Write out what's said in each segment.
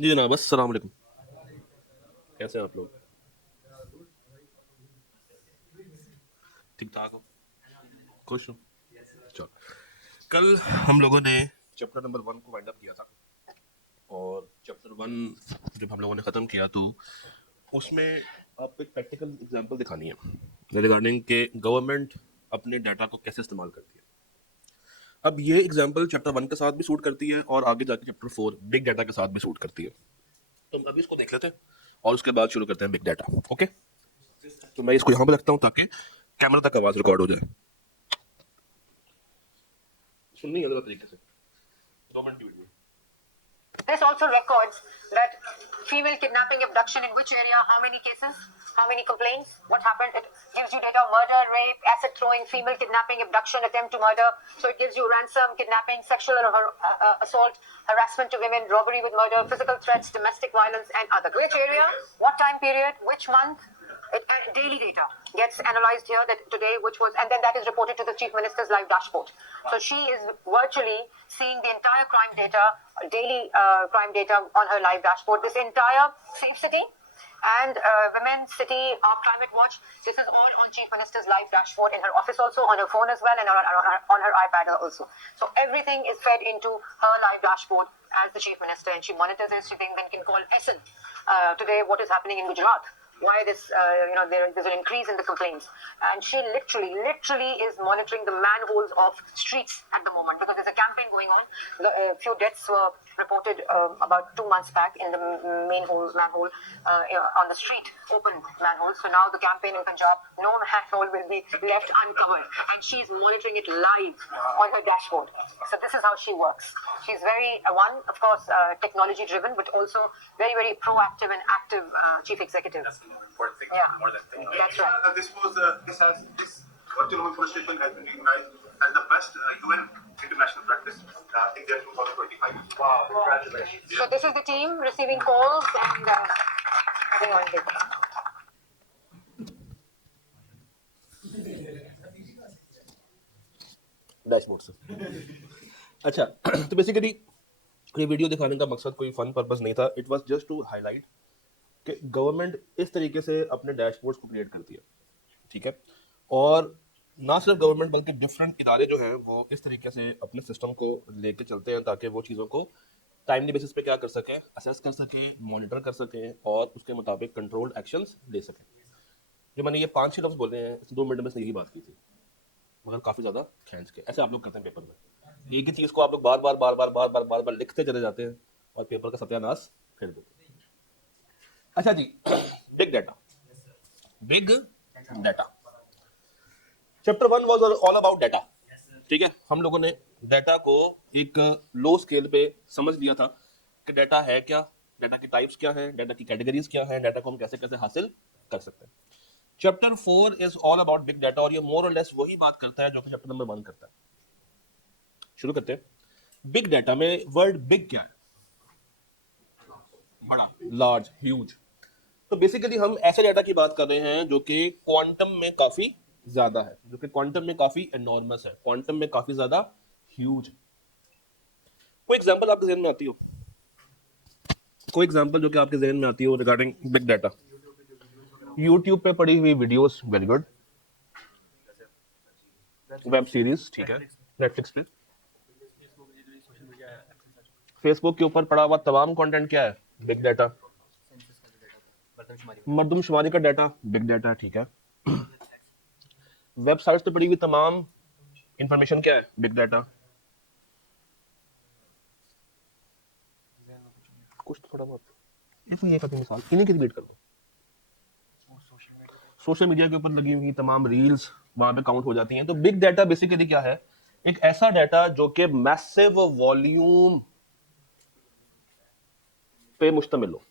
जी जनाब, अस्सलाम वालेकुम। कैसे हैं आप लोग? ठीक ठाक हो? खुश हो? चलो, कल हम लोगों ने चैप्टर नंबर 1 को वाइंड अप किया था। और चैप्टर 1 जब हम लोगों ने ख़त्म किया तो उसमें आपको एक प्रैक्टिकल एग्जांपल दिखानी है रिगार्डिंग के गवर्नमेंट अपने डाटा को कैसे इस्तेमाल करती है। अब ये एग्जांपल चैप्टर 1 के साथ भी सूट करती है और आगे जाके चैप्टर 4 बिग डाटा के साथ भी सूट करती है। तो हम अभी इसको देख लेते हैं और उसके बाद शुरू करते हैं बिग डाटा। ओके, तो मैं इसको यहाँ पे रखता हूँ ताकि कैमरा तक आवाज़ रिकॉर्ड हो जाए। सुननी है तरीके से 2 मिनट की video. This also records that female kidnapping, abduction, in which area, how many cases, how many complaints, what happened. It gives you data of murder, rape, acid throwing, female kidnapping, abduction, attempt to murder. So it gives you ransom, kidnapping, sexual assault, harassment to women, robbery with murder, physical threats, domestic violence, and other. Which area, what time period, which month. Daily data gets analyzed here that today, which was, and then that is reported to the Chief Minister's live dashboard. So she is virtually seeing the entire crime data, daily crime data on her live dashboard. This entire Safe City and Women City Climate Watch, this is all on Chief Minister's live dashboard in her office also, on her phone as well, and on her iPad also. So everything is fed into her live dashboard as the Chief Minister, and she monitors it. She then can call SN today what is happening in Gujarat. Why this, there's an increase in the complaints. And she literally is monitoring the manholes of streets at the moment because there's a campaign going on. A few deaths were reported about 2 months back in the manhole on the street, open manholes. So now the campaign in Punjab, no manhole will be left uncovered. And she's monitoring it live on her dashboard. So this is how she works. She's very, of course, technology driven, but also very, very proactive and active chief executive. That's the more important thing, Yeah. more than technology. That's right. This virtual home demonstration has been recognized as the best UN international practice. In their 2025. Wow, congratulations. So this is the team receiving calls and having on data. Dashboard से। अच्छा, तो basically ये video दिखाने का मकसद कोई fun purpose नहीं था। It was just to highlight कि गवर्नमेंट इस तरीके से अपने डैशबोर्ड्स को क्रिएट करती है, ठीक है। और ना सिर्फ गवर्नमेंट बल्कि डिफरेंट इदारे जो हैं वो इस तरीके से अपने सिस्टम को लेके चलते हैं ताकि वो चीज़ों को टाइमली बेसिस पे क्या कर सकें, असेस कर सकें, मॉनिटर कर सकें और उसके मुताबिक कंट्रोल्ड एक्शंस ले सकें। जो मैंने ये 5-6 लफ्ज़ बोले हैं, 2 मिनट में से यही बात की थी, मगर काफ़ी ज़्यादा खींच के। ऐसे आप लोग करते हैं पेपर में, एक ही चीज़ को आप लोग बार बार लिखते चले जाते हैं और पेपर का सत्यानाश फेर देते हैं। अच्छा जी, big data. Big data chapter 1 was all about data, ठीक है। हम लोगों ने डाटा को एक लो स्केल पे समझ लिया था कि डाटा है क्या, डाटा की टाइप्स क्या हैं, डाटा की कैटेगरीज क्या हैं, डाटा को हम कैसे कैसे हासिल कर सकते हैं। Chapter 4 is all about big data और ये मोर और लेस वही बात करता है जो कि चैप्टर नंबर 1 करता है। शुरू करते हैं। बिग डाटा में वर्ड बिग क्या है? बड़ा, लार्ज, ह्यूज। तो बेसिकली हम ऐसे डाटा की बात कर रहे हैं जो कि क्वांटम में काफी ज्यादा है, जो कि क्वांटम में काफी एनॉर्मस है, क्वांटम में काफी ज्यादा ह्यूज है। कोई एग्जांपल आपके जहन में आती हो? कोई एग्जांपल जो कि आपके जहन में आती हो रिगार्डिंग बिग डाटा? यूट्यूब पे पड़ी हुई videos, very good. Web series, ठीक है। नेटफ्लिक्स पे, फेसबुक के ऊपर पड़ा हुआ तमाम कंटेंट क्या है? Big data. मर्दमशुमारी का डाटा बिग डाटा, ठीक है। वेबसाइट्स पे पड़ी हुई तमाम इंफॉर्मेशन क्या है? Big data. कुछ थोड़ा बहुत इसमें एक आधी मिसाल इन्हीं की रिपीट कर दो। सोशल मीडिया के ऊपर लगी हुई तमाम रील्स वहां पे काउंट हो जाती हैं। तो बिग डाटा बेसिकली क्या है? एक ऐसा डाटा जो कि मैसिव वॉल्यूम पे मुश्तमिल हो।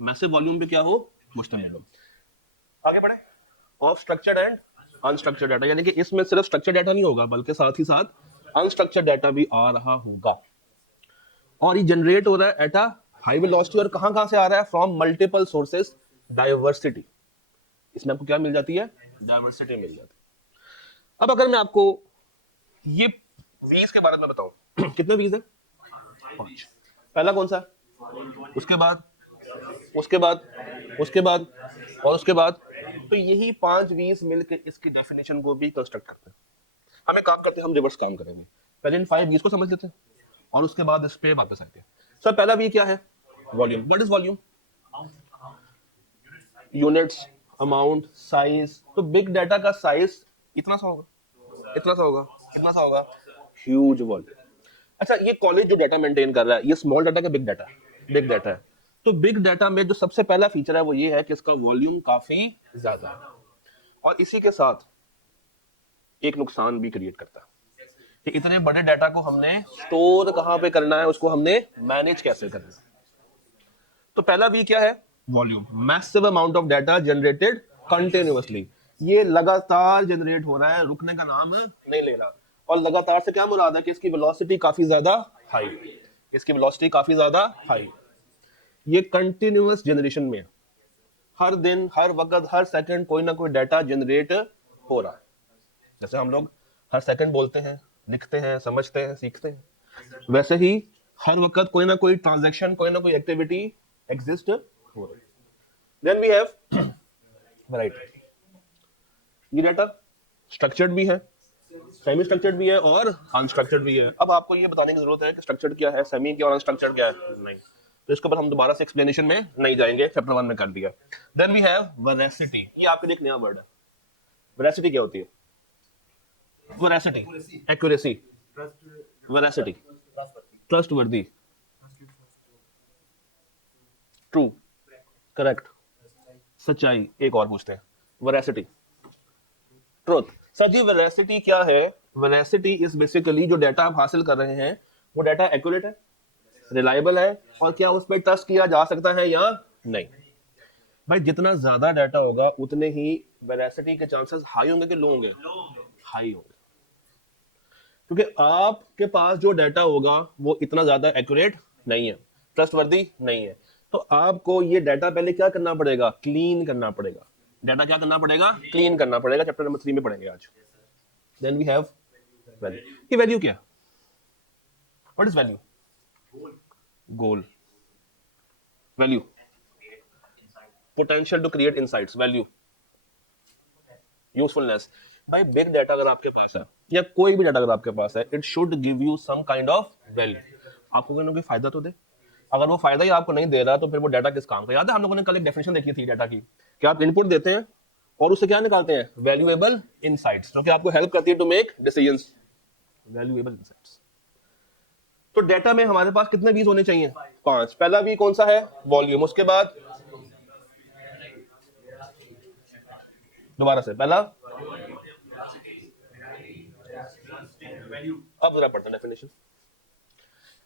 मैसिव वॉल्यूम पे क्या हो? मुश्तमिल हो। आगे बढ़े। Of structured and unstructured data, यानी कि इसमें सिर्फ स्ट्रक्चर्ड डाटा नहीं होगा बल्कि साथ ही साथ अनस्ट्रक्चर्ड डाटा भी आ रहा होगा और ये जनरेट हो रहा है एट अ हाई वेलोसिटी। और कहां से आ रहा है? From multiple sources, diversity. इसमें आपको क्या मिल जाती है? डाइवर्सिटी मिल जाती है। अब अगर मैं आपको ये वीज के बारे में बताऊं कितने वीज है? 5। पहला कौन सा? उसके बाद उसके बाद उसके बाद और उसके बाद। तो यही 5 V's मिलकर इसकी डेफिनेशन को भी कंस्ट्रक्ट करते हैं। हमें काम करते हैं, हम रिवर्स काम करेंगे। पहले इन 5 V's को समझ लेते हैं और उसके बाद इस पे वापस आएंगे। सर पहला V क्या है? Volume. What is volume? Units, amount, size. तो बिग डाटा का साइज इतना सा होगा, इतना सा होगा, कितना सा होगा? Huge volume. अच्छा, ये कॉलेज जो डाटा मेंटेन कर रहा है, ये स्मॉल डाटा का बिग डाटा है? बिग डाटा है। तो बिग डाटा में जो सबसे पहला फीचर है वो ये है कि इसका वॉल्यूम काफी ज्यादा है, और इसी के साथ एक नुकसान भी क्रिएट करता है कि इतने बड़े डाटा को हमने स्टोर कहां पे करना है, उसको हमने मैनेज कैसे करना है। तो पहला वी क्या है? Volume. Massive amount of data generated continuously. ये लगातार जनरेट हो रहा है, रुकने का नाम नहीं ले रहा। और लगातार से क्या मुराद है कि इसकी वेलोसिटी काफी ज्यादा हाई, इसकी वेलोसिटी काफी ज्यादा हाई। ये कंटिन्यूअस जनरेशन में है। हर दिन, हर वक्त, हर सेकंड कोई ना कोई डाटा जनरेट हो रहा है। जैसे हम लोग हर सेकंड बोलते हैं, लिखते हैं, समझते हैं, सीखते हैं, वैसे ही हर वक्त कोई ना कोई ट्रांजैक्शन, कोई ना कोई एक्टिविटी एग्जिस्ट हो रही है। Then we have variety. ये डाटा स्ट्रक्चर्ड भी है, सेमी स्ट्रक्चर्ड भी है और अनस्ट्रक्चर्ड भी है। अब आपको ये बताने की जरूरत है कि स्ट्रक्चर्ड क्या है, सेमी क्या और अनस्ट्रक्चर्ड क्या है? नहीं, तो इसके ऊपर हम दोबारा से एक्सप्लेनेशन में नहीं जाएंगे, चैप्टर 1 में कर दिया। Then we have veracity. ये आपके लिए एक नया वर्ड है। वेरासिटी क्या होती है? Veracity, accuracy, veracity, trustworthy, true, correct, सच्चाई। एक और पूछते हैं, वेरासिटी, ट्रुथ। सर जी वेरासिटी क्या है? वेरासिटी इज बेसिकली जो डाटा आप हासिल कर रहे हैं वो डाटा एक्यूरेट है, रिलायबल है, और क्या उस पर ट्रस्ट किया जा सकता है या नहीं। भाई जितना ज्यादा डाटा होगा उतने ही वेरासिटी के चांसेस हाई होंगे कि लो होंगे? हाई होंगे, क्योंकि आपके पास जो डाटा होगा वो इतना ज्यादा एक्यूरेट नहीं है, ट्रस्टवर्दी नहीं है। तो आपको ये डाटा पहले क्या करना पड़ेगा? क्लीन करना पड़ेगा। डाटा क्या करना पड़ेगा? क्लीन करना पड़ेगा। चैप्टर नंबर 3 में पढ़ेंगे आज। Then we have value. ये वैल्यू क्या? What is value? Goal. Value potential to create insights. Value usefulness. भाई बिग डाटा अगर आपके पास है या कोई भी डाटा अगर आपके पास है, it should give you some kind of value. आपको कोई ना कोई फायदा तो दे। अगर वो फायदा ही आपको नहीं दे रहा तो फिर वो डाटा किस काम का? याद है हम लोगों ने कल एक डेफिनेशन देखी थी डाटा की, कि आप इनपुट देते हैं और उससे क्या निकालते हैं? वैल्यूएबल इनसाइट्स, जो कि आपको हेल्प करती है to make decisions. Valuable insights. तो डाटा में हमारे पास कितने वीज होने चाहिए? 5। पहला वी कौन सा है? वॉल्यूम। उसके बाद दोबारा से पहला, अब जरा पढ़ते हैं डेफिनेशन।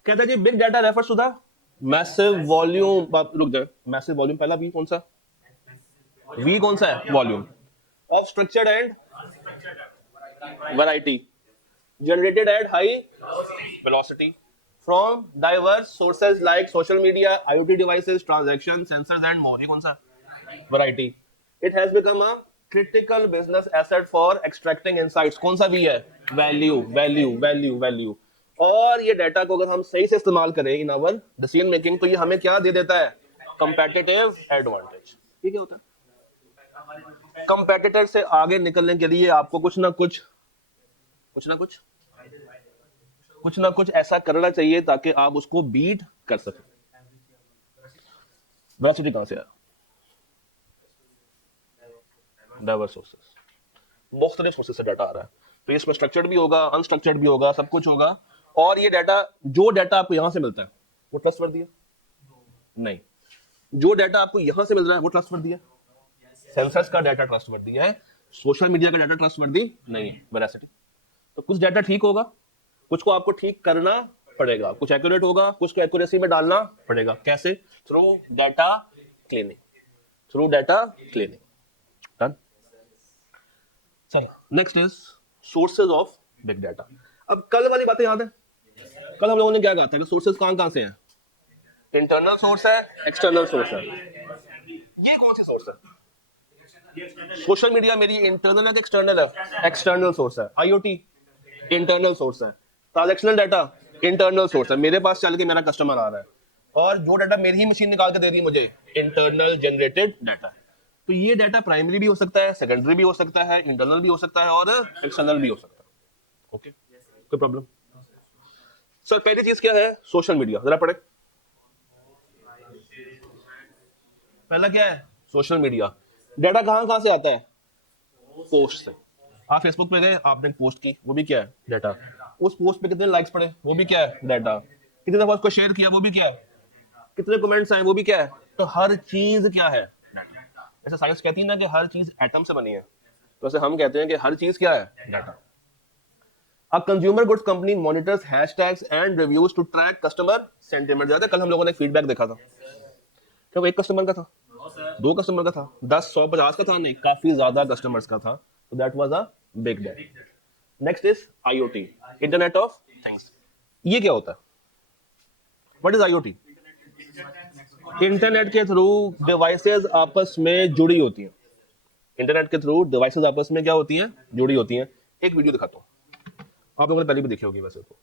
कहता है जी big data refers to the massive volume. रुक जाए, मैसिव वॉल्यूम पहला वी कौन सा? वी कौन सा है? Volume of structured and variety generated at high velocity from diverse sources like social media, IoT devices, transaction, sensors and more. ये कौन सा? Variety. It has become a critical business asset for extracting insights. कौन सा भी है? Value, value, value, value. और ये data को अगर हम सही से इस्तेमाल करें इन आवर डिसीजन मेकिंग, तो ये हमें क्या दे देता है? Competitive advantage. ये क्या होता है? कंपेटिटर से आगे निकलने के लिए आपको कुछ ना कुछ ऐसा करना चाहिए ताकि आप उसको बीट कर सकें। वेलोसिटी कहां से आया? डाइवर्स सोर्सेस, मुख्तलिफ सोर्सेस से डाटा आ रहा है। तो इसमें स्ट्रक्चर्ड भी होगा, अनस्ट्रक्चर्ड भी होगा, सब कुछ होगा। और ये डाटा, जो डाटा आपको यहां से मिलता है वो ट्रस्टवर्दी है? नहीं। जो डाटा आपको यहां से मिल रहा है वो ट्रस्टवर्दी है? सेंसर्स का डाटा ट्रस्टवर्दी है, सोशल मीडिया का डाटा ट्रस्टवर्दी नहीं है। वेरासिटी। तो कुछ डाटा ठीक होगा, कुछ को आपको ठीक करना पड़ेगा, कुछ एक्यूरेट होगा, कुछ को एक्यूरेसी में डालना पड़ेगा। कैसे? Through data cleaning, through data cleaning. Done. चलो next is sources of big data. अब कल वाली बातें याद है? कल हम लोगों ने क्या कहा था कि सोर्सेज कहां से हैं? इंटरनल सोर्स है, एक्सटर्नल सोर्स है। ये कौन सी सोर्स है? सोशल मीडिया मेरी इंटरनल है कि एक्सटर्नल है? एक्सटर्नल सोर्स है। IoT इंटरनल सोर्स है। ट्रांजैक्शनल डाटा इंटरनल सोर्स है, मेरे पास चल के मेरा कस्टमर आ रहा है। और जो डाटा मेरी ही मशीन निकाल के दे रही है मुझे, इंटरनल जनरेटेड डाटा। तो ये डाटा प्राइमरी भी हो सकता है, सेकेंडरी भी हो सकता है, इंटरनल भी हो सकता है और एक्सटर्नल भी हो सकता है। ओके, कोई प्रॉब्लम? सर पहली चीज क्या है? Social media. जरा पढ़े, पहला क्या है? Social media. डाटा कहां कहां से आता है? पोस्ट से। आप फेसबुक पे गए, आपने एक पोस्ट की, वो भी क्या है? डाटा। उस पोस्ट पे कितने लाइक्स पड़े, वो भी क्या है? डाटा। कितने दफा उसको शेयर किया, वो भी क्या है? कितने कमेंट्स आए, वो भी क्या है? तो हर चीज क्या है? डाटा। ऐसे साइंस कहती है ना कि हर चीज एटम से बनी है, तो ऐसे हम कहते हैं कि हर चीज क्या है? Data. A consumer goods company monitors hashtags and reviews to track customer sentiment। याद है कल हम लोगों ने फीडबैक देखा था, क्या वो एक कस्टमर का था, दो कस्टमर का था, 10, 100, 50 का था? नहीं, काफी ज्यादा कस्टमर्स का था। तो that was a big day. Next is IoT, internet of things. ये क्या होता है? What is IoT? इंटरनेट के थ्रू डिवाइसेस आपस में जुड़ी होती हैं। इंटरनेट के थ्रू डिवाइसेस आपस में क्या होती हैं? जुड़ी होती हैं। एक वीडियो दिखाता हूँ, आप लोगों ने पहले भी देखी होगी वैसे तो।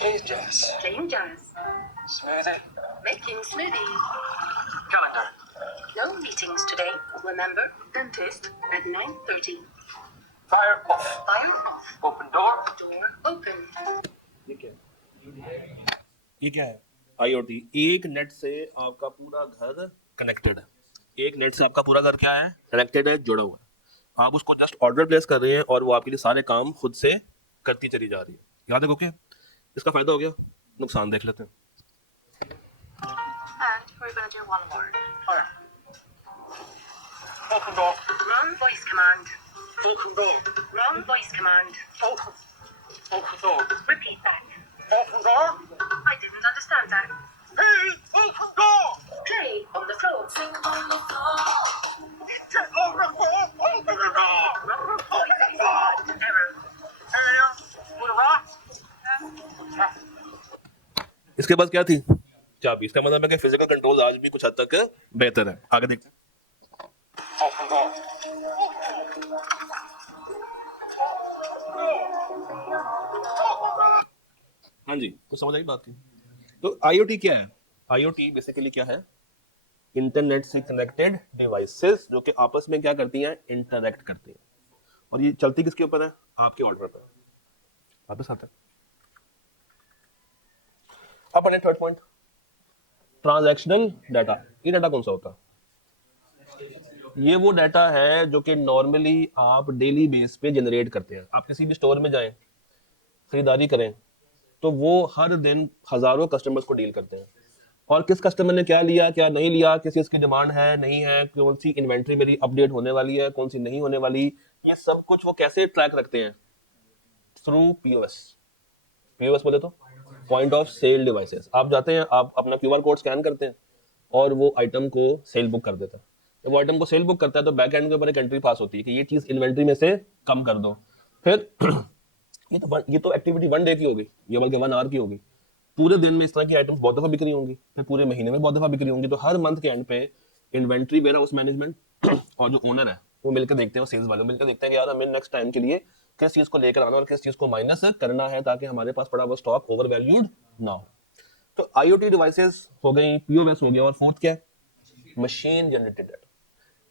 Hey Jess. Playing jazz. Smoothie. Making smoothies. Calendar. No meetings today. Remember, dentist at 9:30. Fire off. Fire off. Open door. Door open. ये क्या है? ये क्या है? IoT। एक नेट से आपका पूरा घर कनेक्टेड है। एक नेट से आपका पूरा घर क्या है? कनेक्टेड है, जुड़ा हुआ है। आप उसको जस्ट ऑर्डर प्लेस कर रहे हैं और वो आपके लिए सारे काम खुद से करती चली जा रही है। याद है? ओके, इसका फायदा हो गया, नुकसान देख लेते हैं। And we're gonna do one more. Fire. Open door. Wrong voice command. Open door. Wrong voice command. Open. Open door. Repeat that. Open door. I didn't understand that. Hey, open door. Play on the floor. Get over the door. Open the door. Wrong voice command. Error. Area. With a rock. इसके बाद क्या थी? चाबी। इसका मतलब है कि physical control आज भी कुछ हद तक बेहतर है। आगे देखते हैं। Open door. हाँ जी, कुछ समझ आई बात की? तो IoT क्या है? IoT बेसिकली क्या है? इंटरनेट से कनेक्टेड डिवाइसेस जो कि आपस में क्या करती हैं? इंटरैक्ट करती हैं। और ये चलती किसके ऊपर है? आपके ऑर्डर पर। वापस आता है। अब पढ़ें थर्ड पॉइंट, ट्रांजैक्शनल डाटा। ये डाटा कौन सा होता है? ये वो डाटा है जो कि नॉर्मली आप डेली बेस पे जनरेट करते हैं। आप किसी भी स्टोर में जाएं, खरीदारी करें, तो वो हर दिन हजारों कस्टमर्स को डील करते हैं। और किस कस्टमर ने क्या लिया, क्या नहीं लिया, किस चीज की डिमांड है, नहीं है, कौन सी इन्वेंट्री मेरी अपडेट होने वाली है, कौन सी नहीं होने वाली, ये सब कुछ वो कैसे ट्रैक रखते हैं? Through POS। POS बोले तो पॉइंट ऑफ सेल डिवाइसेस। आप जाते हैं, आप अपना QR कोड स्कैन करते हैं और वो आइटम को सेल बुक कर देता है। जब वो आइटम को सेल बुक करता है तो बैक एंड के ऊपर एक एंट्री पास होती है कि ये चीज इन्वेंट्री में से कम कर दो। फिर ये तो एक्टिविटी 1 डे की होगी, ये बल्कि 1 आवर की होगी। पूरे दिन में इस तरह की आइटम्स बहुत दफा बिक रही होंगी, फिर पूरे महीने में बहुत दफा बिक रही होंगी। तो हर मंथ के एंड पे इन्वेंट्री वेयर हाउस मैनेजमेंट और जो ओनर है वो मिलकर देखते हैं, सेल्स वाले मिलकर देखते हैं कि यार हमें नेक्स्ट टाइम के लिए किस चीज को लेकर आना और किस चीज को माइनस करना है ताकि हमारे पास पड़ा हुआ स्टॉक ओवर वैल्यूड ना हो। तो IoT डिवाइसेस हो गई, POS हो गया, और फोर्थ क्या है? Machine generated data.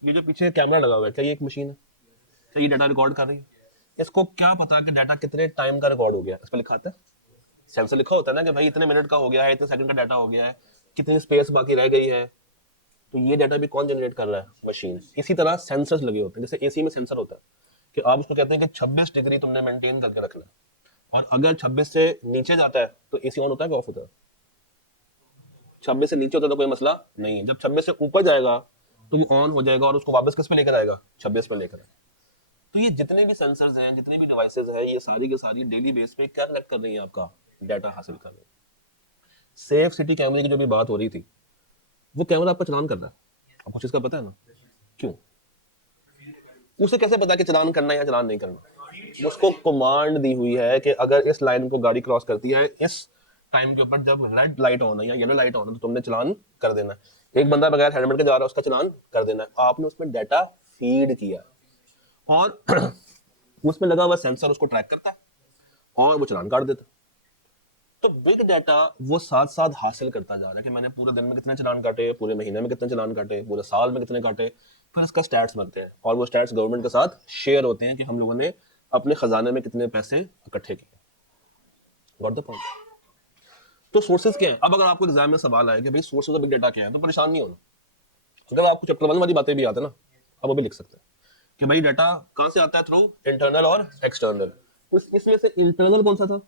ये जो पीछे कैमरा लगा हुआ है, क्या ये एक मशीन है? क्या ये डाटा रिकॉर्ड कर रही है? इसको क्या पता कि डाटा कितने टाइम का रिकॉर्ड हो गया? इस पर लिखा आता है, सेंसर लिखा होता है ना कि भाई इतने मिनट का हो गया है, इतने सेकंड का डाटा हो गया है, कितनी स्पेस बाकी रह गई है। तो ये डाटा भी कौन जनरेट कर रहा है? मशीन। इसी तरह सेंसर्स लगे होते हैं, जैसे AC में सेंसर होता है कि आप उसको कहते हैं कि 26 डिग्री तुमने मेंटेन करके रखना है, और अगर 26 से नीचे जाता है तो AC ऑन होता है कि ऑफ होता है? 26 से नीचे होता है तो कोई मसला नहीं है, जब 26 से ऊपर जाएगा तो वो ऑन हो जाएगा और उसको वापस किस पे लेकर आएगा? 26 पे लेकर आएगा। तो ये जितने भी सेंसर्स हैं, जितने भी डिवाइसेस हैं, ये सारी की सारी डेली बेस पे क्या कलेक्ट कर रही हैं? आपका डाटा हासिल कर रही है। सेफ सिटी कैमरे की जो भी बात हो रही थी, वो कैमरा आपका चलान कर रहा है, आपको चीज का पता है ना? क्यों? उसे कैसे पता कि चलान करना है या चलान नहीं करना? उसको कमांड दी हुई है कि अगर इस लाइन को गाड़ी क्रॉस करती है इस टाइम के ऊपर, जब रेड लाइट ऑन है या येलो लाइट ऑन है, तो तुमने चलान कर देना है। एक बंदा बगैर हेलमेट के जा रहा है, उसका चलान कर देना है। आपने उसमें डाटा फीड किया और उसमें लगा हुआ सेंसर उसको ट्रैक करता है और वो चलान काट देता है। तो बिग डाटा वो साथ साथ हासिल करता जा रहा है कि मैंने पूरे दिन में कितने चलान काटे, पूरे महीने में कितने चलान काटे, पूरे साल में कितने काटे। फिर इसका स्टैट्स बनते हैं और वो स्टैट्स गवर्नमेंट के साथ शेयर होते हैं कि हम लोगों ने अपने खजाने में कितने पैसे इकट्ठे किए। Got the point? तो सोर्सेज क्या है? अब अगर आपको एग्जाम में सवाल आए कि भाई सोर्सेज ऑफ बिग डाटा क्या है, तो परेशान नहीं होना। अगर आपको चैप्टर 1 वाली बातें भी आते हैं ना, अब वो भी लिख सकते हैं कि भाई डाटा कहां से आता है, थ्रू इंटरनल और एक्सटर्नल। इसमें से इंटरनल कौन सा था?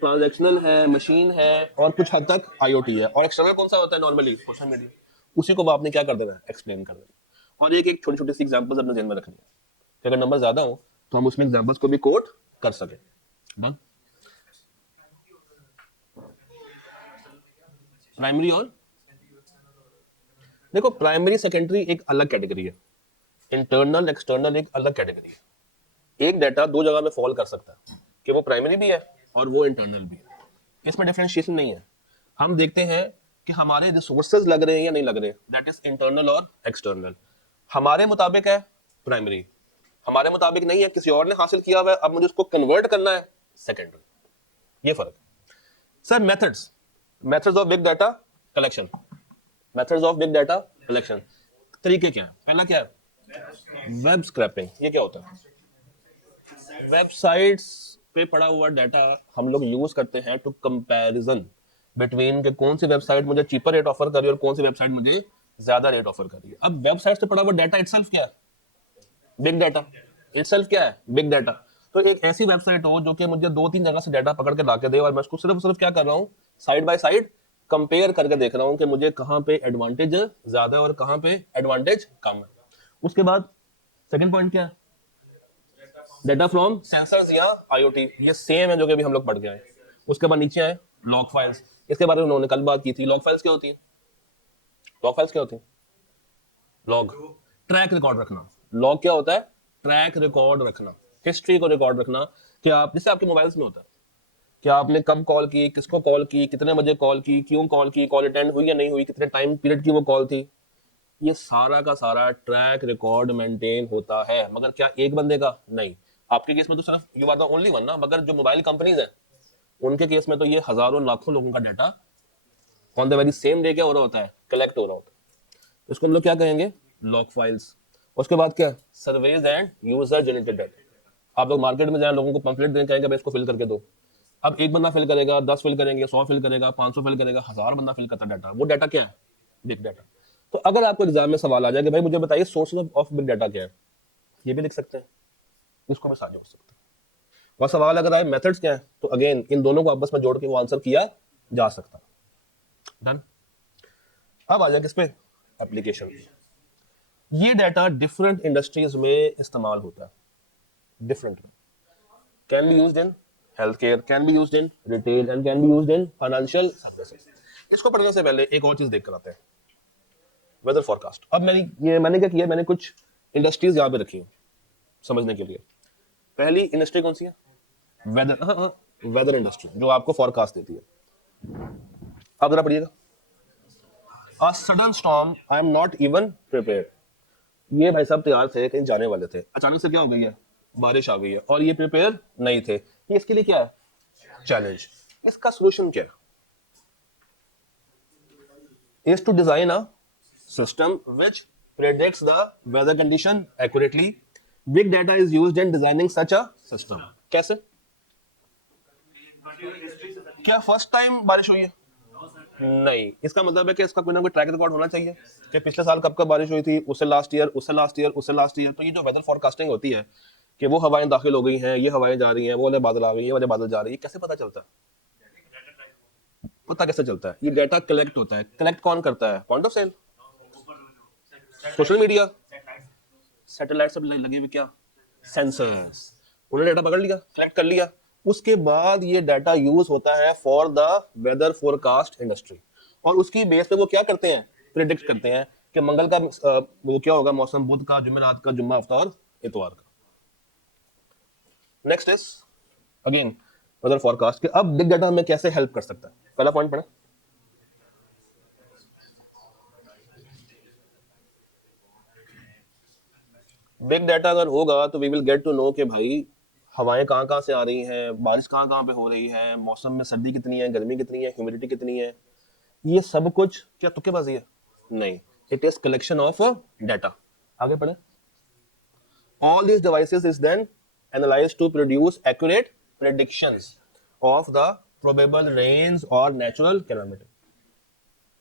ट्रांजैक्शनल है, मशीन है और कुछ हद तक आईओटी है। और एक्सटर्नल कौन सा होता है? Normally social media. उसी को आपने क्या कर देना है? एक्सप्लेन कर देना। और एक एक छोटी छोटी सी एग्जांपल्स अपने ध्यान में रखनी है कि अगर नंबर ज्यादा हो तो हम उसमें एग्जांपल्स को भी कोट कर सके। प्राइमरी और देखो, प्राइमरी सेकेंडरी एक अलग कैटेगरी है, इंटरनल एक्सटर्नल एक अलग कैटेगरी है। एक डाटा दो जगह में फॉल कर सकता है कि वो प्राइमरी भी है और वो इंटरनल भी है। इसमें डिफरेंशिएशन नहीं है। हम देखते हैं कि हमारे रिसोर्सेज लग रहे हैं या नहीं लग रहे, दैट इज इंटरनल और एक्सटर्नल। हमारे मुताबिक है प्राइमरी, हमारे मुताबिक नहीं है, किसी और ने हासिल किया हुआ है, अब मुझे उसको कन्वर्ट करना है सेकेंडरी। ये फर्क है। Sir methods of big data collection, methods of big data collection तरीके क्या है? पहला क्या है? Web scrapping. ये क्या होता है? वेबसाइट्स पे पड़ा हुआ डाटा हम लोग यूज करते हैं टू कंपैरिजन बिटवीन के कौन सी वेबसाइट मुझे चीपर रेट ऑफर कर रही है और कौन सी वेबसाइट मुझे ज्यादा रेट ऑफर कर रही है। अब वेबसाइट पे पड़ा हुआ डाटा इटसेल्फ क्या है? Big data. इटसेल्फ क्या है? Big data. तो एक ऐसी वेबसाइट हो जो कि मुझे 2-3 जगह से डाटा पकड़ के ला के दे और मैं उसको सिर्फ क्या कर रहा हूँ, साइड बाय साइड कंपेयर करके देख रहा हूँ कि मुझे कहां पे एडवांटेज ज्यादा है और कहां पे एडवांटेज कम है। उसके बाद सेकंड पॉइंट क्या है? डाटा फ्रॉम सेंसर्स या आईओटी। ये सेम है जो कि अभी हम लोग पढ़ के आए। उसके बाद नीचे आए लॉग फाइल्स। इसके बारे में उन्होंने कल बात की थी। लॉग फाइल्स क्या होती है? लॉग फाइल्स क्या होती है? लॉग ट्रैक रिकॉर्ड रखना। लॉग क्या होता है? ट्रैक रिकॉर्ड रखना, हिस्ट्री को रिकॉर्ड रखना कि आप, जैसे आपके मोबाइल्स में होता है कि आपने कब कॉल की, किसको कॉल की, कितने बजे कॉल की, क्यों कॉल की, कॉल अटेंड हुई या नहीं हुई, कितने टाइम पीरियड की वो कॉल थी। ये सारा का सारा ट्रैक रिकॉर्ड मेंटेन होता है। मगर क्या एक बंदे का? नहीं। आपके केस में तो सिर्फ you are the only one ना, मगर जो मोबाइल कंपनीज है उनके केस में तो ये हजारों लाखों लोगों का data on the very same day क्या हो रहा होता है? कलेक्ट हो रहा होता है। इसको हम लोग क्या कहेंगे? Log files. उसके बाद क्या? Surveys and user generated data. आप लोग मार्केट में जाए, लोगों को पंफलेट देने कहेंगे इसको फिल करके दो। अब एक बंदा फिल करेगा, 10 फिल करेंगे, 100 फिल करेगा, 500 फिल करेगा, 1000 बंदा फिल करता डाटा। वो डाटा क्या है? Big data. तो अगर आपको एग्जाम में सवाल आ जाए कि भाई मुझे बताइए सोर्सेज ऑफ बिग डाटा क्या है, ये भी लिख सकते हैं, इसको भी साझा हो सकते हैं। और सवाल अगर आए मेथड्स क्या है, तो अगेन इन दोनों को आपस में जोड़ के वो आंसर किया जा सकता है। डन। अब आ जाए किस पे? एप्लीकेशन। ये डाटा डिफरेंट इंडस्ट्रीज में इस्तेमाल होता है, different. Can be used in healthcare, can be used in retail and can be used in financial services. इसको पढ़ने से पहले एक और चीज देख कर आते हैं, वेदर फोरकास्ट। अब मैंने क्या किया, मैंने कुछ इंडस्ट्रीज यहां पे रखी है समझने के लिए। पहली इंडस्ट्री कौन सी है? वेदर। वेदर इंडस्ट्री जो आपको फोरकास्ट देती है। अब जरा पढ़िएगा, a sudden storm, I am not even prepared. ये भाई साहब तैयार थे, कहीं जाने वाले थे, अचानक से क्या हो गई है? बारिश आ गई है और ये प्रिपेयर नहीं थे। ये इसके लिए क्या है? चैलेंज। इसका सॉल्यूशन क्या है? Is to design a system which predicts the weather condition accurately. Big data is used in designing such a system. कैसे? क्या फर्स्ट टाइम बारिश हुई है? नहीं। इसका मतलब है कि इसका कोई ना कोई ट्रैक रिकॉर्ड होना चाहिए कि पिछले साल कब कब बारिश हुई थी, उससे लास्ट ईयर, उससे लास्ट ईयर, उससे लास्ट ईयर। तो ये जो वेदर फोरकास्टिंग होती है कि वो हवाएं दाखिल हो गई हैं, ये हवाएं जा रही हैं, वो वाले बादल आ गए, ये वाले बादल जा रही है, कैसे पता चलता है? पता कैसे चलता है? ये डाटा कलेक्ट होता है। कलेक्ट कौन करता है? Point of sale, social media, satellite सब लगे हुए क्या? सेंसर्स। उन्होंने डाटा पकड़ लिया, कलेक्ट कर लिया, उसके बाद ये डाटा यूज होता है for the weather forecast industry, और उसकी बेस पे वो क्या करते हैं, प्रिडिक्ट करते हैं कि मंगल का वो क्या होगा मौसम, बुध का, जुमेरात का, जुम्मा, हफ्ता और इतवार का। Next is again weather forecast के अब बिग डाटा हमें कैसे हेल्प कर सकता है। पहला पॉइंट पढ़े, बिग डाटा अगर होगा तो we will get to know कि भाई हवाएं कहाँ से आ रही हैं, बारिश कहाँ पे हो रही है, मौसम में सर्दी कितनी है, गर्मी कितनी है, ह्यूमिडिटी कितनी है। ये सब कुछ क्या तुक्केबाजी है? नहीं, it is collection of data. आगे पढ़े, all these devices is then analyzed to produce accurate predictions of the probable rains or natural calamity।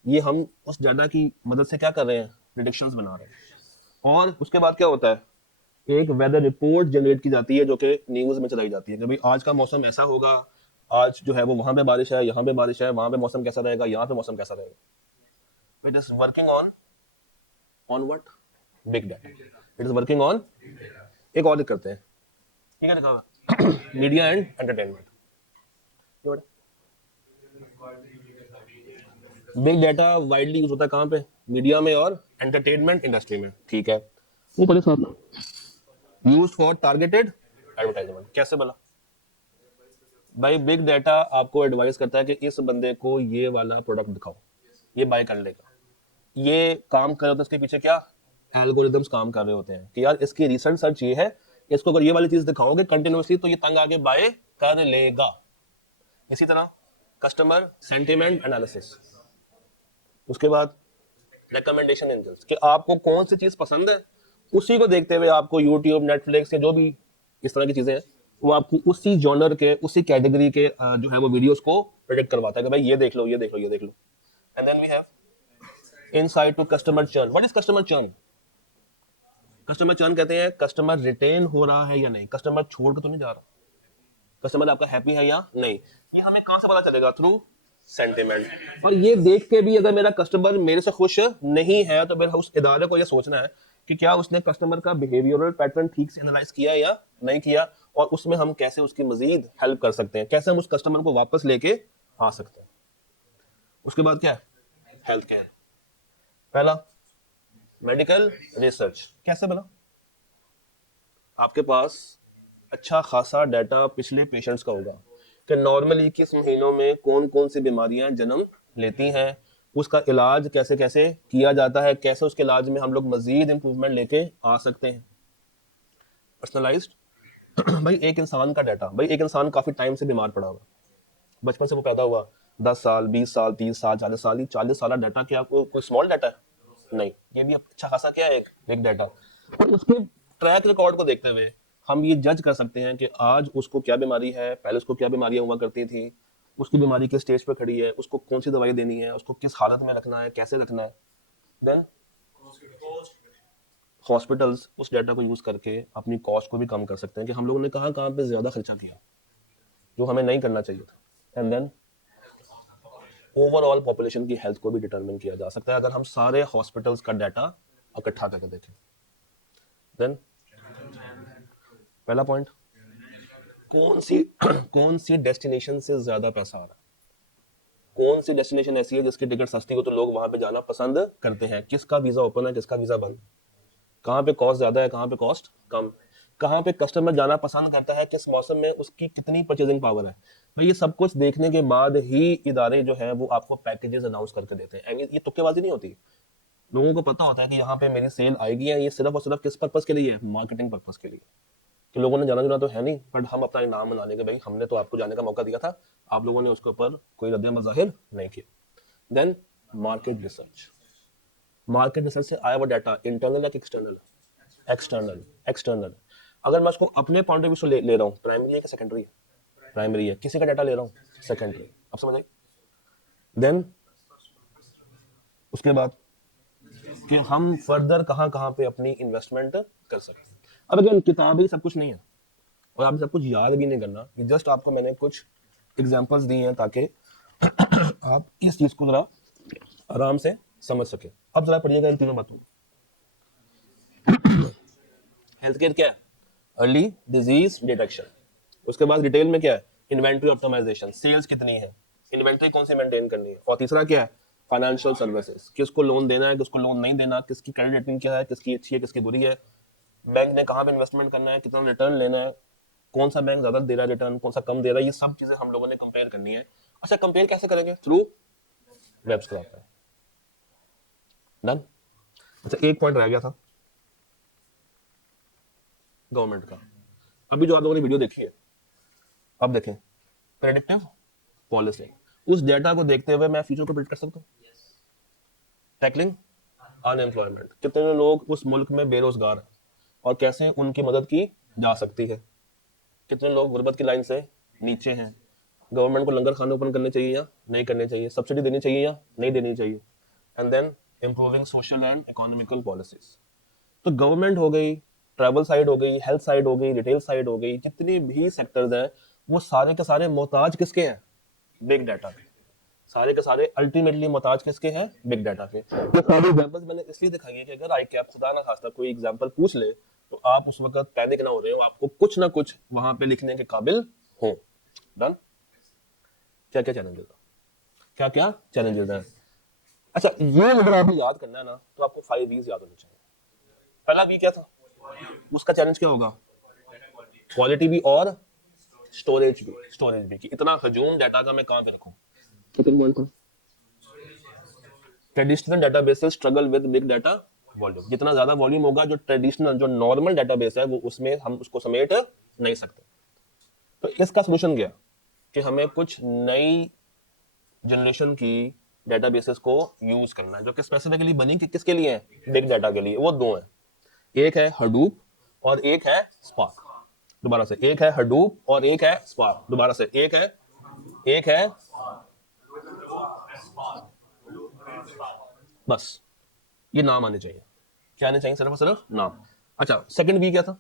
ये हम उस डाटा की मदद से क्या कर रहे हैं, प्रिडिक्शंस बना रहे हैं। और उसके बाद क्या होता है, एक वेदर रिपोर्ट जनरेट की जाती है जो कि न्यूज में चलाई जाती है कि भाई आज का मौसम ऐसा होगा, आज जो है वो वहां पे बारिश है, यहाँ पे बारिश है, वहां पे मौसम कैसा रहेगा, यहाँ पे मौसम कैसा रहेगा। It is working on what, big data. It is working on, एक और करते हैं, ठीक है, लिखा हुआ media and entertainment. Big data widely use होता है कहाँ पे, मीडिया में और एंटरटेनमेंट इंडस्ट्री में, ठीक है। वो पहले साथ यूज्ड फॉर टारगेटेड एडवर्टाइजमेंट। कैसे बोला भाई, बिग डाटा आपको एडवाइस करता है कि इस बंदे को ये वाला प्रोडक्ट दिखाओ, ये बाय कर लेगा। ये काम कर रहे होते हैं, इसके पीछे क्या एल्गोरिदम्स काम कर रहे होते हैं कि यार इसकी रिसेंट सर्च ये है, इसको अगर ये वाली चीज दिखाओगे कंटिन्यूअसली तो ये तंग आगे बाय कर लेगा। इसी तरह कस्टमर सेंटिमेंट एनालिसिस, उसके बाद रिकमेंडेशन इंजन्स कि आपको कौन सी चीज पसंद है, उसी को देखते हुए आपको यूट्यूब, नेटफ्लिक्स या जो भी इस तरह की चीजें हैं वो आपको उसी जॉनर के, उसी कैटेगरी के जो है वो वीडियोस को प्रेडिक्ट करवाता है कि भाई ये देख लो, ये देख लो, ये देख लो। And then we have insight to customer churn. What is customer churn? Customer churn कहते हैं कस्टमर रिटेन हो रहा है या नहीं, कस्टमर छोड़ के तो नहीं जा रहा, कस्टमर आपका हैप्पी है या नहीं। ये हमें कहां से पता चलेगा? Through sentiment. और ये देख के भी अगर मेरा कस्टमर मेरे से खुश नहीं है तो मेरा उस इदारे को ये सोचना है कि क्या उसने कस्टमर का बिहेवियरल पैटर्न ठीक से एनालाइज किया या नहीं किया, और उसमें हम कैसे उसकी मजीद हेल्प कर सकते हैं, कैसे हम उस कस्टमर को वापस लेके आ सकते हैं। उसके बाद क्या है, हेल्थ केयर। पहला मेडिकल रिसर्च। कैसे बना? आपके पास अच्छा खासा डाटा पिछले पेशेंट्स का होगा कि नॉर्मली किस महीनों में कौन कौन सी बीमारियां जन्म लेती हैं, उसका इलाज कैसे कैसे किया जाता है, कैसे उसके इलाज में हम लोग मजीद इंप्रूवमेंट लेके आ सकते हैं। पर्सनलाइज्ड भाई एक इंसान का डाटा, भाई एक इंसान काफी टाइम से बीमार पड़ा हुआ, बचपन से वो पैदा हुआ, 10 साल 20 साल 30 साल 40 साल, 40 साल डाटा क्या कोई स्मॉल डाटा है? नहीं, ये भी अच्छा खासा क्या है, एक बिग डाटा। और उसके ट्रैक रिकॉर्ड को देखते हुए हम ये जज कर सकते हैं कि आज उसको क्या बीमारी है, पहले उसको क्या बीमारियां हुआ करती थी, उसकी बीमारी किस स्टेज पे खड़ी है, उसको कौन सी दवाई देनी है, उसको किस हालत में रखना है, कैसे रखना है। देन हॉस्पिटल्स उस डाटा को यूज करके अपनी कॉस्ट को भी कम कर सकते हैं कि हम लोगों ने कहाँ कहाँ पे ज्यादा खर्चा किया जो हमें नहीं करना चाहिए था। एंड देन ओवरऑल पॉपुलेशन की हेल्थ को भी डिटरमिन किया जा सकता है अगर हम सारे हॉस्पिटल्स का डाटा इकट्ठा करके देखें। देन पहला पॉइंट, कौन सी डेस्टिनेशन से ज्यादा पैसा आ रहा है, कौन सी डेस्टिनेशन ऐसी है जिसकी टिकट सस्ती हो तो लोग वहां पे जाना पसंद करते हैं, किसका वीजा ओपन है, किसका वीजा बंद, कहाँ पे कॉस्ट ज्यादा है, कहाँ पे कॉस्ट कम, कहाँ पे कस्टमर जाना पसंद करता है, किस मौसम में उसकी कितनी परचेजिंग पावर है। भाई ये सब कुछ देखने के बाद ही इदारे जो है वो आपको पैकेजेस अनाउंस करके देते हैं। ये तुक्केबाजी नहीं होती, लोगों को पता होता है कि यहाँ पे मेरी सेल आएगी है, ये सिर्फ और सिर्फ किस पर्पस के लिए है, मार्केटिंग पर्पस के लिए, कि लोगों ने जाना जुना तो है नहीं, बट हम अपना इनाम मनाने के भाई हमने तो आपको जाने का मौका दिया था, आप लोगों ने उसके ऊपर कोई रद्द ज़ाहिर नहीं किया। Then market research. Market research से आया हुआ डाटा इंटरनल या एक्सटर्नल? एक्सटर्नल। अगर मैं उसको अपने पॉइंट ऑफ व्यू से ले रहा हूँ, प्राइमरी है कि सेकेंडरी है? प्राइमरी है। किसी का डाटा ले रहा हूँ, सेकेंडरी। अब समझ आई? देन उसके बाद कि हम फर्दर कहाँ पे अपनी इन्वेस्टमेंट कर सकते हैं। अब अगर किताब ही सब कुछ नहीं है और आपने सब कुछ याद भी नहीं करना, जस्ट आपको मैंने कुछ एग्जांपल्स दी हैं ताकि आप इस चीज को जरा आराम से समझ सके। अब जरा पढ़िएगा इन तीनों बातों। हेल्थ केयर क्या है? Early disease detection. उसके बाद रिटेल में क्या है? इन्वेंट्री ऑप्टिमाइजेशन, सेल्स कितनी है, इन्वेंट्री कौन सी मेंटेन करनी है, और तीसरा क्या है, फाइनेंशियल सर्विसेज, किसको लोन देना है, किसको लोन नहीं देना, किसकी क्रेडिट रेटिंग क्या है, किसकी अच्छी है, किसकी बुरी है, बैंक ने कहाँ पे इन्वेस्टमेंट करना है, कितना रिटर्न लेना है, कौन सा बैंक ज्यादा दे रहा है रिटर्न, कौन सा कम दे रहा है, ये सब चीजें हम लोगों ने कंपेयर करनी है। अच्छा, कंपेयर कैसे करेंगे? Through web scraper. डन। अच्छा, एक पॉइंट रह गया था गवर्नमेंट का। अभी जो आप लोगों ने वीडियो देखी है, अब देखें प्रेडिक्टिव पॉलिसी। उस डेटा को देखते हुए मैं फ्यूचर को प्रेडिक्ट कर सकता हूँ। टैकलिंग अनएम्प्लॉयमेंट, कितने लोग उस मुल्क में बेरोजगार हैं और कैसे उनकी मदद की जा सकती है, कितने लोग गुर्बत की लाइन से नीचे हैं, गवर्नमेंट को लंगर खाने ओपन करने चाहिए या नहीं करने चाहिए, सब्सिडी देनी चाहिए या नहीं देनी चाहिए, and then improving social and economical policies. तो गवर्नमेंट हो गई, ट्रैवल साइड हो गई, हेल्थ साइड हो गई, रिटेल साइड हो गई, जितने भी सेक्टर्स हैं वो सारे के सारे मोहताज किसके हैं? बिग डाटा के। सारे के सारे अल्टीमेटली मोहताज किसके हैं? बिग डाटा के। ये सारी एग्जांपल्स मैंने इसलिए दिखाई है कि अगर आई कैप खुदा ना खास्ता कोई एग्जांपल पूछ ले तो आप उस वक्त पैनिक ना हो रहे हो, आपको कुछ ना कुछ वहां पे लिखने के काबिल हो। डन। क्या क्या चैलेंजेस है, क्या क्या चैलेंजेस हैं? अच्छा, ये अगर आपको याद करना है ना तो आपको 5 V's याद होने चाहिए। पहला वी क्या था? उसका चैलेंज क्या होगा? क्वालिटी भी और स्टोरेज भी। स्टोरेज भी कि इतना हजूम डाटा का मैं कहां पे रखूं। Traditional databases struggle with big data volume. जितना ज्यादा वॉल्यूम होगा, जो ट्रेडिशनल जो नॉर्मल डेटाबेस है वो उसमें हम उसको समेट नहीं सकते। तो इसका सोल्यूशन क्या? कि हमें कुछ नई जनरेशन की डेटाबेसेस को यूज करना है जो कि स्पेसिफिकली बनी कि किसके लिए है? बिग डाटा के लिए। वो दो हैं, एक है हडूप और एक है स्पार्क। दोबारा से, एक है हडूप और एक है स्पार्क। दोबारा से, एक है बस ये नाम आने चाहिए। क्या आने चाहिए? सिर्फ और सिर्फ नाम। अच्छा, सेकंड वी क्या था?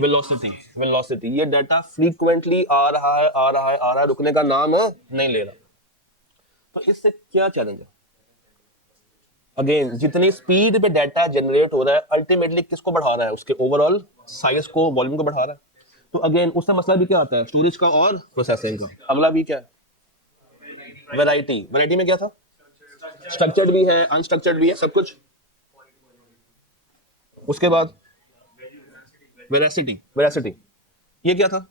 वेलोसिटी। वेलोसिटी, ये डाटा फ्रीक्वेंटली आ रहा है, रुकने का नाम नहीं ले रहा। तो इससे क्या चैलेंज है? अगेन, जितनी स्पीड पे डाटा जनरेट हो रहा है अल्टीमेटली किसको बढ़ा रहा है? उसके ओवरऑल साइज को, वॉल्यूम को बढ़ा रहा है। तो अगेन उससे मसला भी क्या आता है? स्टोरेज का और प्रोसेसिंग का। अगला भी क्या है? वैरायटी। वैरायटी में क्या था? स्ट्रक्चर्ड भी है, अनस्ट्रक्चर्ड भी है, सब कुछ। उसके बाद वेरासिटी। वेरासिटी ये क्या था?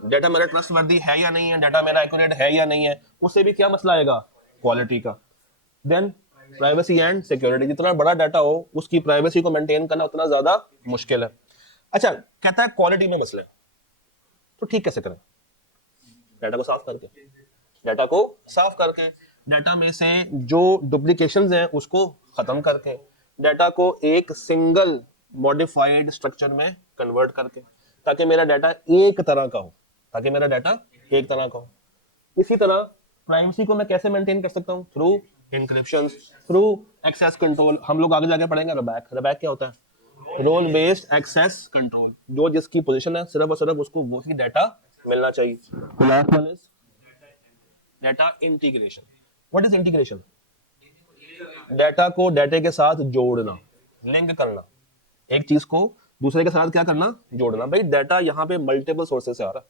डाटा मेरा ट्रस्टवर्दी है या नहीं है, डाटा मेरा एक्यूरेट है या नहीं है। उससे भी क्या मसला आएगा? क्वालिटी का। Then privacy and security. जितना बड़ा डाटा हो उसकी प्राइवेसी को मेंटेन करना उतना ज्यादा मुश्किल है। अच्छा, कहता है क्वालिटी में मसले। तो ठीक कैसे करें? डाटा को साफ करके, डाटा में से जो डुप्लीकेशंस हैं उसको खत्म करके, डाटा को एक सिंगल मॉडिफाइड स्ट्रक्चर में कन्वर्ट करके, ताकि मेरा डाटा एक तरह का हो। इसी तरह प्राइवेसी को मैं कैसे मेंटेन कर सकता हूं? Through encryption, through access control. हम लोग आगे जाके पढ़ेंगे रबैक। रबैक क्या होता है? Role based access control. जो जिसकी पोजीशन है सिर्फ और सिर्फ उसको वही डाटा मिलना चाहिए। Data integration. What is integration? Data को डाटे के साथ जोड़ना, लिंक करना, एक चीज को दूसरे के साथ क्या करना? जोड़ना। भाई डाटा यहाँ पे मल्टीपल सोर्सेस से आ रहा है,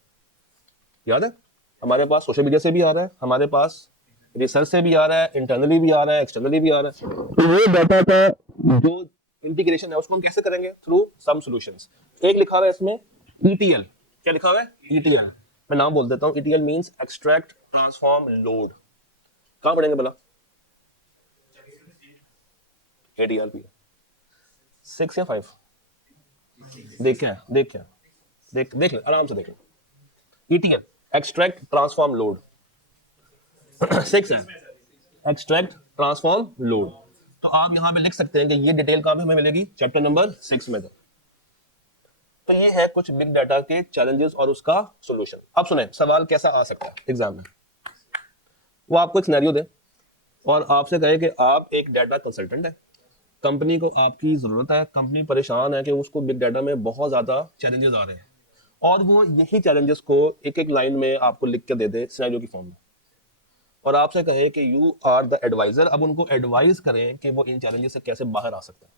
याद है? हमारे पास सोशल मीडिया से भी आ रहा है, हमारे पास रिसर्च से भी आ रहा है, इंटरनली भी आ रहा है, एक्सटर्नली भी आ रहा है। तो ये डाटा का जो इंटीग्रेशन है उसको हम कैसे करेंगे? Through some solutions. एक लिखा हुआ है इसमें ETL। क्या लिखा हुआ है? ETL। मैं नाम बोल देता हूँ। ETL means extract transform load. कहां पढ़ेंगे भला? ADRP 6 या 5? देख ले, आराम से देख ले। ETL एक्सट्रैक्ट ट्रांसफॉर्म लोड 6 है, एक्सट्रैक्ट ट्रांसफॉर्म लोड। तो आप यहां पे लिख सकते हैं कि ये डिटेल कहां पे हमें मिलेगी? चैप्टर नंबर 6 में। तो ये है कुछ बिग डाटा के चैलेंजेस और उसका सॉल्यूशन। अब सुने सवाल कैसा आ सकता है एग्जाम में। वो आपको एक सिनेरियो दे और आपसे कहे कि आप एक डाटा कंसल्टेंट है, कंपनी को आपकी जरूरत है, कंपनी परेशान है कि उसको बिग डाटा में बहुत ज्यादा चैलेंजेस आ रहे हैं, और वो यही चैलेंजेस को एक एक लाइन में आपको लिख के दे दे सिनेरियो की फॉर्म में, और आपसे कहे कि यू आर द एडवाइजर। अब उनको एडवाइज करें कि वो इन चैलेंजेस से कैसे बाहर आ सकते हैं।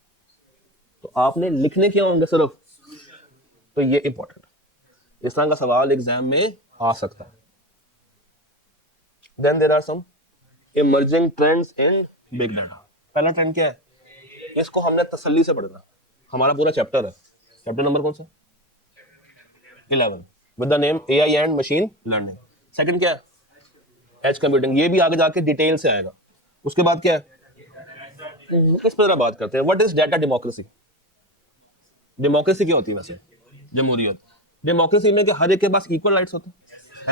तो आपने लिखने क्या होंगे सिर्फ, तो ये इंपॉर्टेंट है। इस तरह का सवाल एग्जाम में आ सकता है. Then there are some emerging trends in big data. पहला ट्रेंड क्या है? इसको हमने तसल्ली से पढ़ना. हमारा पूरा चैप्टर है. चैप्टर नंबर कौन सा? 11 with the name AI and machine learning. Second क्या है? Edge computing. ये भी आगे जाके डिटेल से आएगा. उसके बाद क्या है? इस पर बात करते हैं. What is data democracy? Democracy क्या होती है वैसे? जमहूरियत. डेमोक्रेसी में क्या हर एक के पास इक्वल राइट्स होते हैं?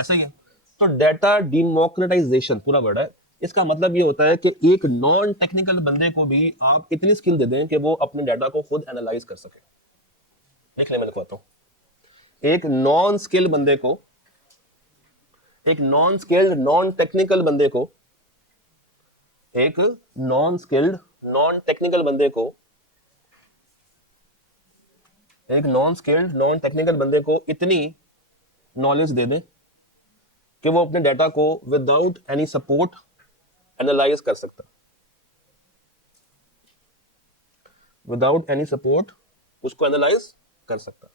ऐसा ही है. तो डेटा डिमोक्रेटाइजेशन पूरा वर्ड है. इसका मतलब ये होता है कि एक नॉन टेक्निकल बंदे को भी आप इतनी स्किल दे दें कि वो अपने डाटा को खुद एनालाइज कर सके. देख ले, मैं लिखवाता हूं. एक नॉन स्किल्ड बंदे को, एक नॉन स्किल्ड नॉन टेक्निकल बंदे को, एक नॉन स्किल्ड नॉन टेक्निकल बंदे को, एक नॉन स्किल्ड नॉन टेक्निकल बंदे को इतनी नॉलेज दे दें कि वो अपने डाटा को विदाउट एनी सपोर्ट एनालाइज कर सकता. विदाउट एनी सपोर्ट उसको एनालाइज कर सकता.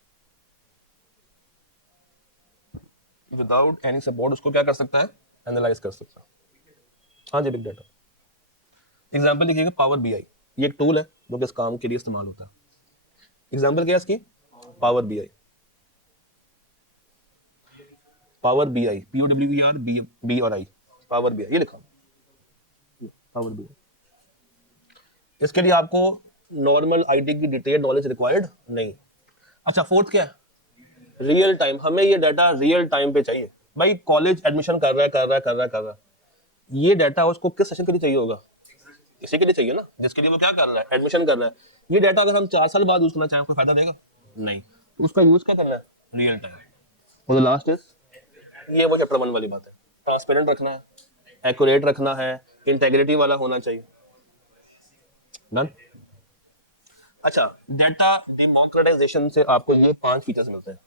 विदाउट एनी सपोर्ट उसको क्या कर सकता है? एनालाइज कर सकता. हाँ जी, बिग डाटा. एग्जाम्पल लिखिएगा पावर बीआई. ये एक टूल है जो कि इस काम के लिए इस्तेमाल होता है. एग्जाम्पल क्या है इसकी? Power BI. Power BI, POWER B और आई. पावर बीआई ये लिखा. Power BI. इसके लिए आपको नॉर्मल आईटी की डिटेल नॉलेज रिक्वायर्ड नहीं. अच्छा, फोर्थ क्या है? Real time. हमें ये डाटा रियल टाइम पे चाहिए. भाई कॉलेज एडमिशन कर रहा है. ये डाटा उसको किस सेशन के लिए चाहिए होगा? इसी के लिए चाहिए ना, जिसके लिए वो क्या कर रहा है? एडमिशन कर रहा है. ये डाटा अगर हम 4 साल बाद यूज करना चाहें, कोई फायदा देगा? नहीं. तो उसका यूज क्या करना है? Real time. और द लास्ट इज, ये वो चैप्टर 1 वाली बात है. ट्रांसपेरेंट रखना है, एक्यूरेट रखना है, इंटेग्रिटी वाला होना चाहिए. डन. अच्छा, डेटा डेमोक्रेटाइजेशन से आपको ये 5 फीचर्स मिलते हैं.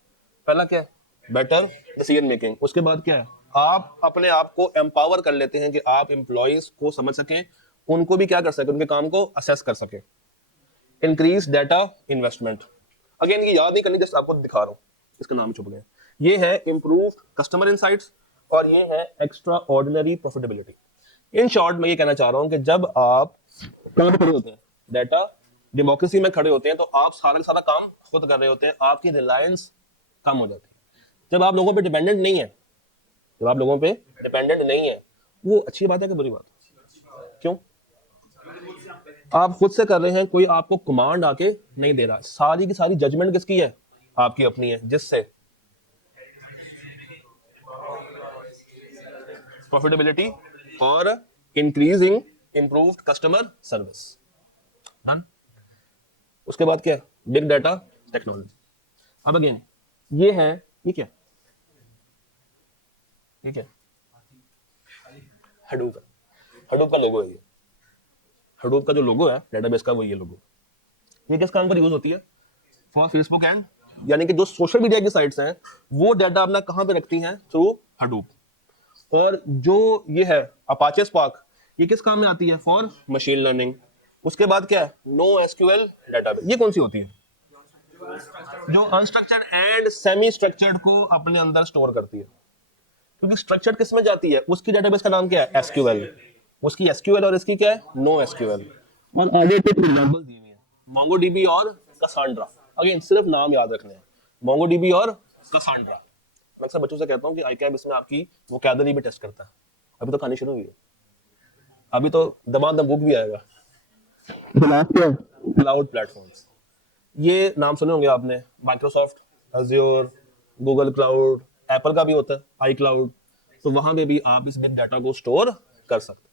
पहला क्या है? Better decision making. उसके बाद क्या है? आप अपने आप को एम्पावर कर लेते हैं कि आप एम्प्लॉइज को समझ सकें, उनको भी क्या कर सके, उनके काम को असेस कर सके. Increase data investment. अगेन ये याद नहीं करनी, जस्ट आपको दिखा रहा हूं, इसका नाम छुप गया. ये है इंप्रूव कस्टमर इनसाइट्स और ये है extra ordinary profitability. In short मैं ये कहना चाह रहा हूं कि जब आप कहां पे खड़े होते हैं? डेटा डेमोक्रेसी में खड़े होते हैं, तो आप सारा का सारा काम खुद कर रहे होते हैं. आपकी रिलायंस कम हो जाती है. जब आप लोगों पे डिपेंडेंट नहीं है, जब आप लोगों पे डिपेंडेंट नहीं है, वो अच्छी बात है कि बुरी बात? क्यों? आप खुद से कर रहे हैं, कोई आपको कमांड आके नहीं दे रहा. सारी की सारी जजमेंट किसकी है? आपकी अपनी है, जिससे प्रॉफिटेबिलिटी और increasing improved customer service. Done. उसके बाद क्या है? Big data technology. अब अगेन ये है, ये क्या? ये क्या? हडूप. हडूप का लोगो है ये. हडूप का जो लोगो है डेटाबेस का, वो ये लोगो. ये किस काम पर यूज होती है? फॉर फेसबुक एंड, यानी कि जो सोशल मीडिया की साइट्स हैं वो डाटा अपना कहां पे रखती हैं? Through Hadoop. और जो ये है अपाचे स्पार्क, ये किस काम में आती है? For machine learning. उसके बाद क्या है? No SQL database. ये कौन सी होती है? जो अनस्ट्रक्चर्ड एंड सेमी स्ट्रक्चर्ड को अपने अंदर स्टोर करती है. क्योंकि स्ट्रक्चर्ड किस में जाती है? उसकी डेटाबेस का नाम क्या है? एसक्यूएल. उसकी एसक्यूएल और इसकी क्या है? No SQL. और आगे कुछ एग्जांपल्स दी हुई हैं, मोंगोडीबी और कसांड्रा. अगेन सिर्फ नाम याद रखने हैं, मोंगोडीबी और कसांड्रा. मैं अक्सर बच्चों से कहता हूं कि आईकैब इसमें आपकी वोकैबुलरी भी टेस्ट करता है. अभी तो कहानी शुरू हुई है, अभी तो दमादम बुक भी आएगा. क्लाउड प्लेटफॉर्म्स, ये नाम सुने होंगे आपने. Microsoft Azure, Google cloud, Apple का भी होता है आई क्लाउड. तो वहां पे भी आप इस बिग डाटा को स्टोर कर सकते हैं.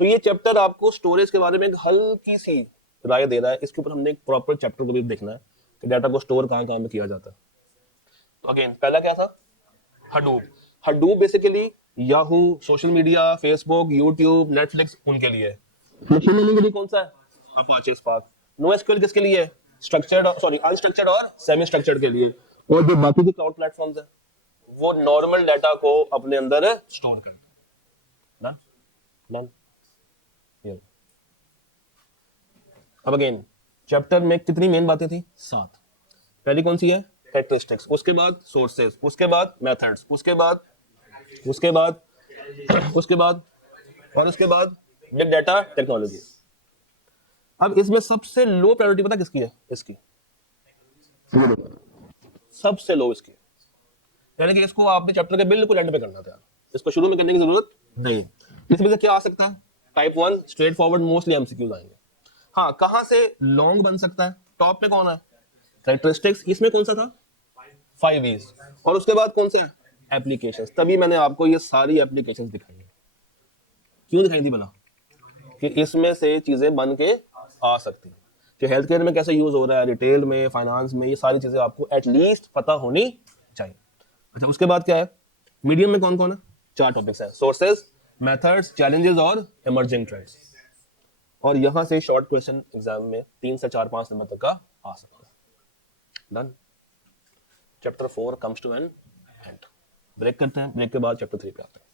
तो ये चैप्टर आपको स्टोरेज के बारे में एक हल्की सी राय दे रहा है. इसके ऊपर हमने एक प्रॉपर चैप्टर को भी देखना है कि डाटा को स्टोर कहां कहां में किया जाता है. तो अगेन पहला क्या था? Hadoop. Hadoop basically Yahoo, social media, Facebook, YouTube, Netflix उनके लिए है. मशीन लर्निंग के लिए कौन सा है? Apache spark. नो एसक्यूएल किसके लिए है? स्ट्रक्चर्ड, सॉरी अनस्ट्रक्चर्ड और सेमी स्ट्रक्चर्ड के लिए. और जो बाकी के क्लाउड प्लेटफॉर्म्स है वो नॉर्मल डाटा को अपने अंदर स्टोर करते हैं. डन. अब अगेन चैप्टर में कितनी मेन बातें थी? 7. पहली कौन सी है? कैरेक्टरिस्टिक्स, उसके बाद सोर्सेज, उसके बाद मेथड्स, उसके बाद उसके बाद और उसके बाद बिग डाटा टेक्नोलॉजी। अब इसमें सबसे लो प्रायोरिटी पता किसकी है? इसकी, सबसे लो इसकी, यानी कि इसको आपने चैप्टर के बिल्कुल एंड पे करना था, इसको शुरू में करने की जरूरत नहीं। इसमें से क्या आ सकता है? Type 1 straight forward mostly MCQs आएंगे। हाँ, कहां से लॉन्ग बन सकता है? टॉप पे कौन है? कैरेक्टरिस्टिक्स, इसमें कौन सा था? 5 E's, और उसके बाद कौन से हैं? एप्लीकेशंस। तभी मैंने आपको ये सारी एप्लीकेशंस दिखाई है। क्यों दिखाई थी भला? कि इसमें से चीजें बन के आ सकती हैं, कि हेल्थ केयर में कैसे यूज हो रहा है, रिटेल में, फाइनेंस में, ये सारी चीजें आपको एटलीस्ट पता होनी चाहिए। अच्छा, उसके बाद क्या है? मीडियम में कौन कौन है? 4 टॉपिक्स हैं, सोर्सेज, मेथड्स, चैलेंजेस और इमर्जिंग ट्रेंड्स। और यहां से शॉर्ट क्वेश्चन एग्जाम में 3 से 4-5 नंबर तक का आ सकता है। Done. Chapter 4 comes to an end. Break करते हैं, ब्रेक के बाद चैप्टर 3 पे आते हैं।